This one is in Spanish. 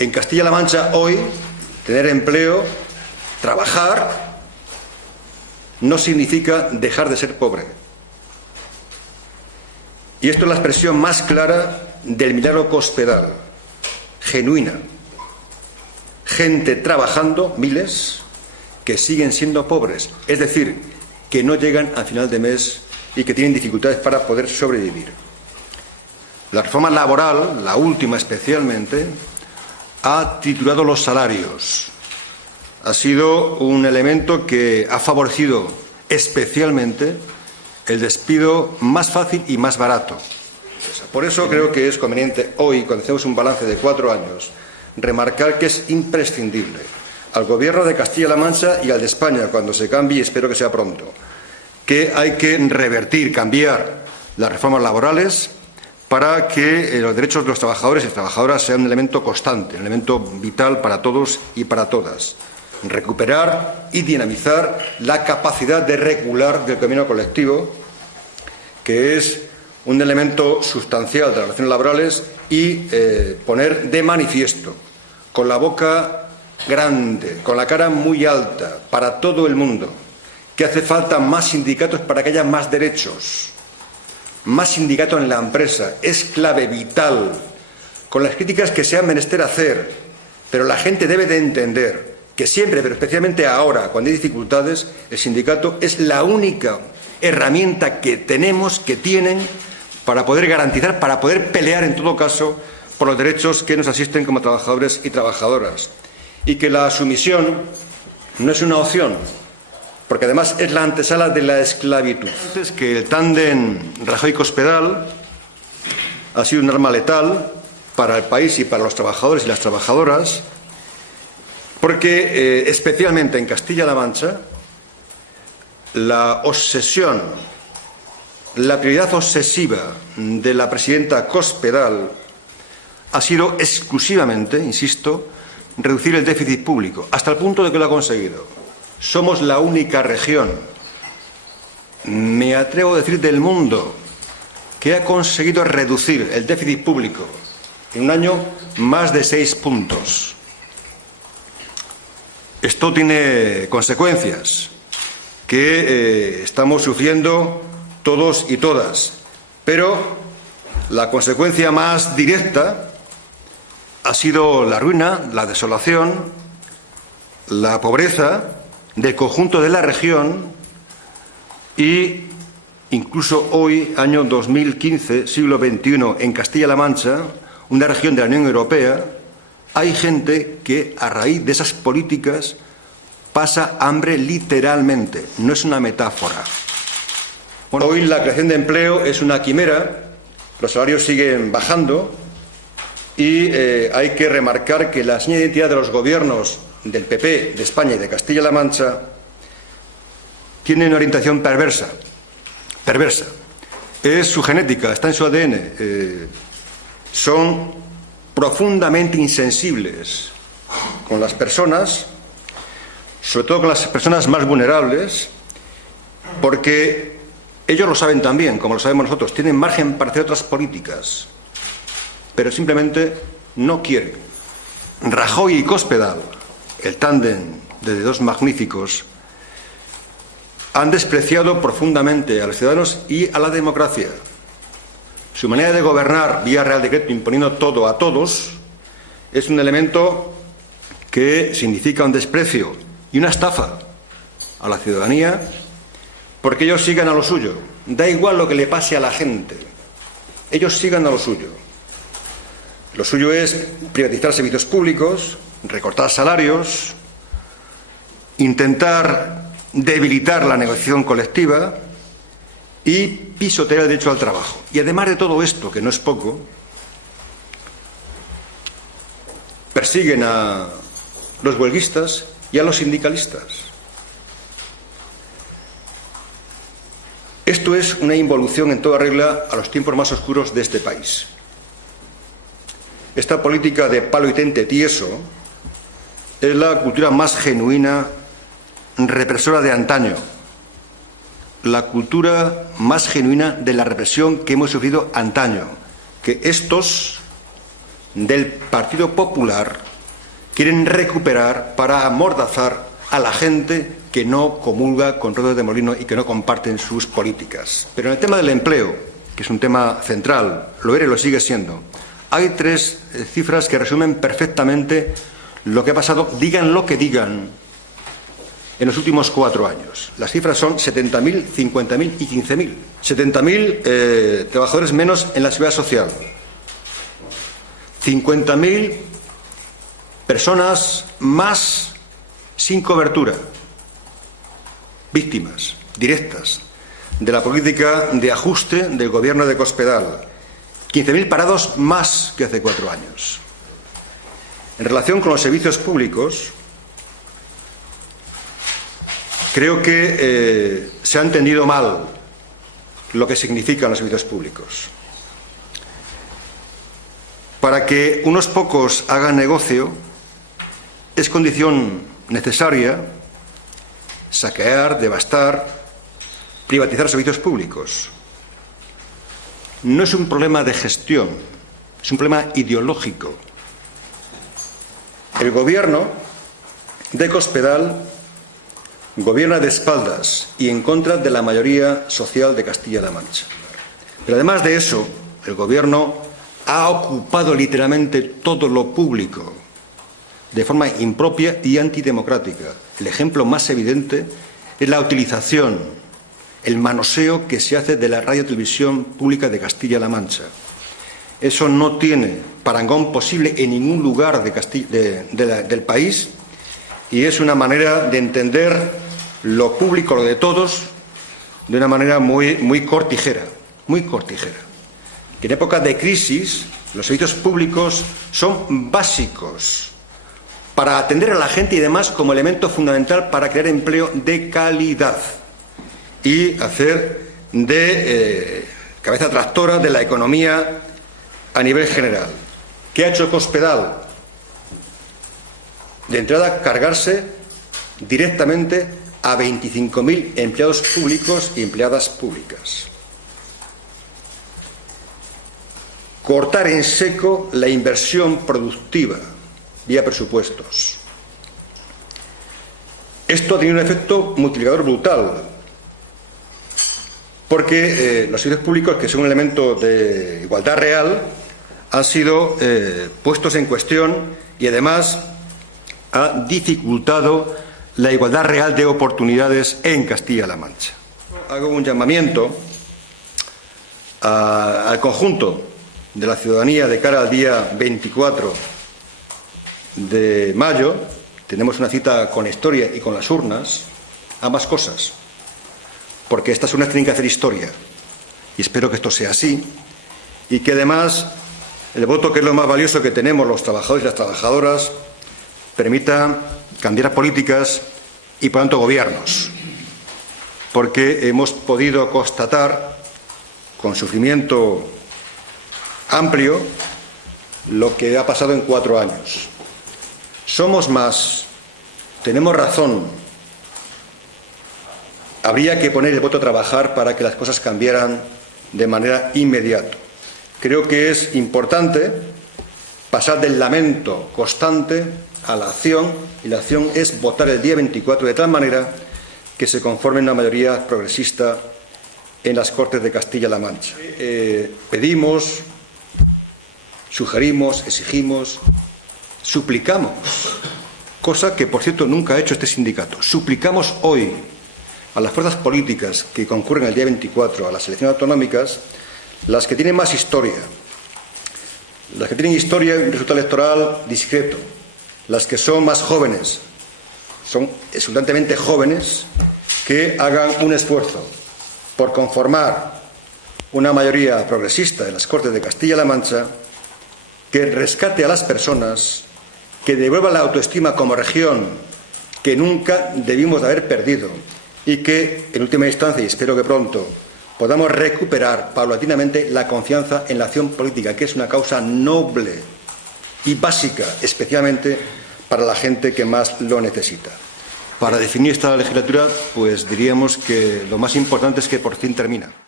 En Castilla-La Mancha hoy, tener empleo, trabajar, no significa dejar de ser pobre. Y esto es la expresión más clara del milagro Cospedal, genuina. Gente trabajando, miles, que siguen siendo pobres, es decir, que no llegan al final de mes y que tienen dificultades para poder sobrevivir. La reforma laboral, la última especialmente, ha triturado los salarios. Ha sido un elemento que ha favorecido especialmente el despido más fácil y más barato. Por eso creo que es conveniente hoy, cuando hacemos un balance de 4 años, remarcar que es imprescindible al Gobierno de Castilla-La Mancha y al de España, cuando se cambie, y espero que sea pronto, que hay que revertir, cambiar las reformas laborales para que los derechos de los trabajadores y trabajadoras sean un elemento constante, un elemento vital para todos y para todas. Recuperar y dinamizar la capacidad de regular del convenio colectivo, que es un elemento sustancial de las relaciones laborales, y poner de manifiesto, con la boca grande, con la cara muy alta, para todo el mundo, que hace falta más sindicatos para que haya más derechos, más sindicatos en la empresa. Es clave, vital, con las críticas que sea menester hacer, pero la gente debe de entender que siempre, pero especialmente ahora, cuando hay dificultades, el sindicato es la única herramienta que tenemos, que tienen, para poder garantizar, para poder pelear en todo caso por los derechos que nos asisten como trabajadores y trabajadoras. Y que la sumisión no es una opción, porque además es la antesala de la esclavitud. Es que el tándem Rajoy-Cospedal ha sido un arma letal para el país y para los trabajadores y las trabajadoras, porque especialmente en Castilla-La Mancha la obsesión, la prioridad obsesiva de la presidenta Cospedal ha sido exclusivamente, insisto, reducir el déficit público, hasta el punto de que lo ha conseguido. Somos la única región, me atrevo a decir del mundo, que ha conseguido reducir el déficit público en un año más de 6 puntos. Esto tiene consecuencias que estamos sufriendo todos y todas, pero la consecuencia más directa ha sido la ruina, la desolación, la pobreza del conjunto de la región, y incluso hoy, año 2015, siglo XXI, en Castilla-La Mancha, una región de la Unión Europea, hay gente que a raíz de esas políticas pasa hambre literalmente, no es una metáfora. Bueno, hoy la creación de empleo es una quimera, los salarios siguen bajando y hay que remarcar que la seña de identidad de los gobiernos del PP, de España y de Castilla-La Mancha tiene una orientación perversa. Es su genética, está en su ADN. Son profundamente insensibles con las personas, sobre todo con las personas más vulnerables, porque ellos lo saben también, como lo sabemos nosotros, tienen margen para hacer otras políticas, pero simplemente no quieren. Rajoy y Cospedal, el tándem de dos magníficos, han despreciado profundamente a los ciudadanos y a la democracia. Su manera de gobernar vía Real Decreto, imponiendo todo a todos, es un elemento que significa un desprecio y una estafa a la ciudadanía, porque ellos sigan a lo suyo. Da igual lo que le pase a la gente, ellos sigan a lo suyo. Lo suyo es privatizar servicios públicos, recortar salarios, intentar debilitar la negociación colectiva y pisotear el derecho al trabajo. Y además de todo esto, que no es poco, persiguen a los huelguistas y a los sindicalistas. Esto es una involución en toda regla a los tiempos más oscuros de este país. Esta política de palo y tente tieso es la cultura más genuina, represora de antaño, la cultura más genuina de la represión que hemos sufrido antaño, que estos del Partido Popular quieren recuperar para amordazar a la gente que no comulga con Rueda de Molino y que no comparten sus políticas. Pero en el tema del empleo, que es un tema central, lo era y lo sigue siendo, hay tres cifras que resumen perfectamente lo que ha pasado, digan lo que digan, en los últimos 4 años. Las cifras son 70.000, 50.000 y 15.000. 70.000 trabajadores menos en la seguridad social. 50.000 personas más sin cobertura. Víctimas directas de la política de ajuste del gobierno de Cospedal. 15.000 parados más que hace 4 años. En relación con los servicios públicos, creo que se ha entendido mal lo que significan los servicios públicos. Para que unos pocos hagan negocio, es condición necesaria saquear, devastar, privatizar servicios públicos. No es un problema de gestión, es un problema ideológico. El gobierno de Cospedal gobierna de espaldas y en contra de la mayoría social de Castilla-La Mancha. Pero además de eso, el gobierno ha ocupado literalmente todo lo público de forma impropia y antidemocrática. El ejemplo más evidente es la utilización, el manoseo que se hace de la radio y televisión pública de Castilla-La Mancha. Eso no tiene parangón posible en ningún lugar del país y es una manera de entender lo público, lo de todos, de una manera muy cortijera, muy cortijera. Que en época de crisis los servicios públicos son básicos para atender a la gente y además como elemento fundamental para crear empleo de calidad y hacer de cabeza tractora de la economía a nivel general. ¿Qué ha hecho Cospedal? De entrada, cargarse directamente a 25.000 empleados públicos y empleadas públicas. Cortar en seco la inversión productiva vía presupuestos. Esto ha tenido un efecto multiplicador brutal, porque los servicios públicos, que son un elemento de igualdad real, han sido puestos en cuestión y además ha dificultado la igualdad real de oportunidades en Castilla-La Mancha. Hago un llamamiento al conjunto de la ciudadanía de cara al día 24 de mayo. Tenemos una cita con la historia y con las urnas, ambas cosas, porque estas urnas tienen que hacer historia y espero que esto sea así y que además el voto, que es lo más valioso que tenemos los trabajadores y las trabajadoras, permita cambiar políticas y por tanto gobiernos, porque hemos podido constatar con sufrimiento amplio lo que ha pasado en 4 años. Somos más, tenemos razón, habría que poner el voto a trabajar para que las cosas cambiaran de manera inmediata. Creo que es importante pasar del lamento constante a la acción, y la acción es votar el día 24 de tal manera que se conforme una mayoría progresista en las Cortes de Castilla-La Mancha. Pedimos, sugerimos, exigimos, suplicamos, cosa que por cierto nunca ha hecho este sindicato, suplicamos hoy a las fuerzas políticas que concurren el día 24 a las elecciones autonómicas, las que tienen más historia, las que tienen historia en resultado electoral discreto, las que son más jóvenes, son exultantemente jóvenes, que hagan un esfuerzo por conformar una mayoría progresista en las Cortes de Castilla-La Mancha que rescate a las personas, que devuelva la autoestima como región que nunca debimos de haber perdido y que, en última instancia, y espero que pronto, podamos recuperar paulatinamente la confianza en la acción política, que es una causa noble y básica, especialmente para la gente que más lo necesita. Para definir esta legislatura, pues diríamos que lo más importante es que por fin termina.